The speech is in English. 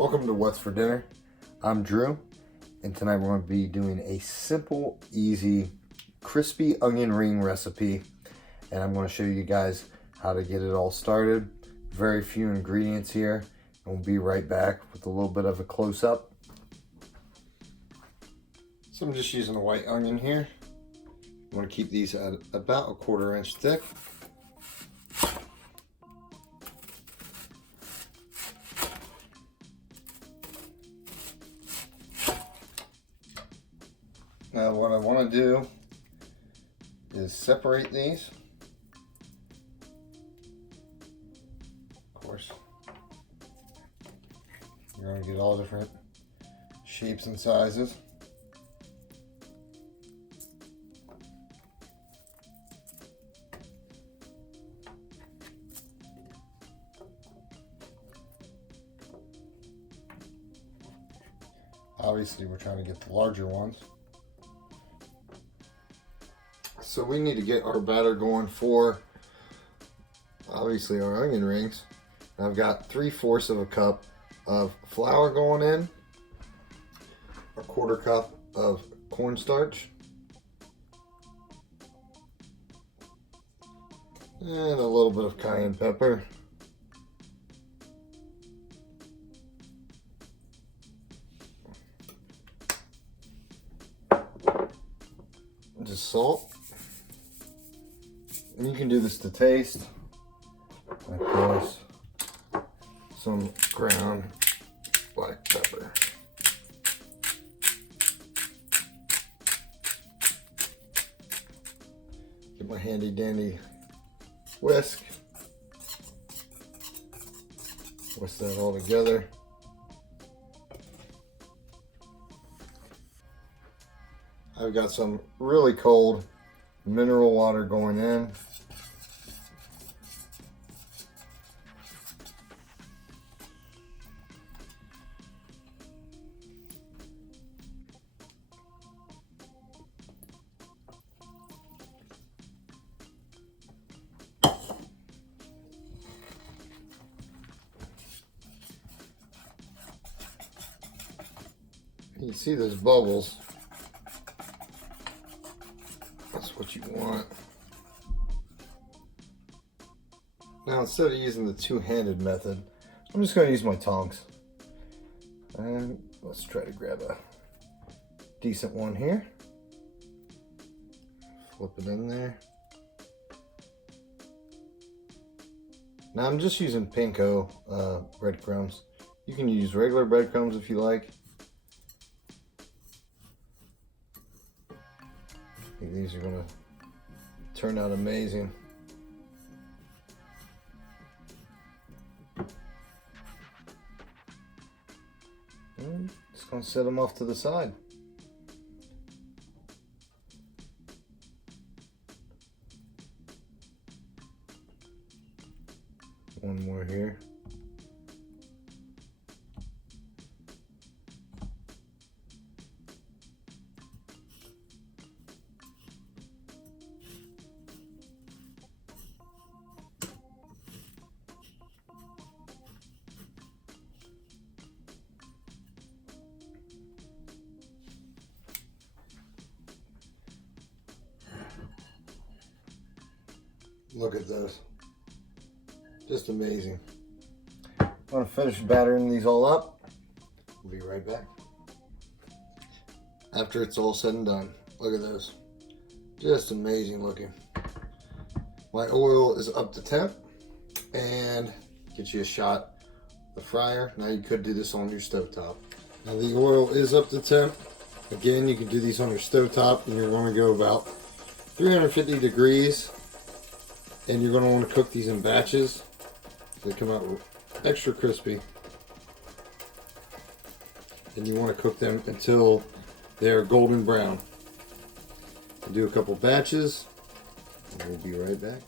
Welcome to What's for Dinner. I'm Drew, and tonight we're going to be doing a simple, easy, crispy onion ring recipe. And I'm going to show you guys how to get it all started. Very few ingredients here, and we'll be right back with a little bit of a close-up. So I'm just using a white onion here. I'm going to keep these at about a 1/4 inch thick. Now what I want to do is separate these. Of course, you're going to get all different shapes and sizes. Obviously, we're trying to get the larger ones. So we need to get our batter going for, obviously, our onion rings. I've got 3/4 of a cup of flour going in, a 1/4 cup of cornstarch, and a little bit of cayenne pepper. Just salt. And you can do this to taste. Of course, some ground black pepper. Get my handy dandy whisk. Whisk that all together. I've got some really cold mineral water going in. You see those bubbles. That's what you want. Now, instead of using the two-handed method, I'm just going to use my tongs. And let's try to grab a decent one here. Flip it in there. Now I'm just using panko breadcrumbs. You can use regular breadcrumbs if you like. I think these are going to turn out amazing. And just going to set them off to the side. One more here. Look at those. Just amazing. I'm going to finish battering these all up. We'll be right back. After it's all said and done. Look at those. Just amazing looking. My oil is up to temp and get you a shot of the fryer. Now you could do this on your stovetop. Now the oil is up to temp. Again, you can do these on your stovetop and you're going to go about 350 degrees. And you're going to want to cook these in batches so they come out extra crispy. And you want to cook them until they're golden brown. I'll do a couple batches and we'll be right back.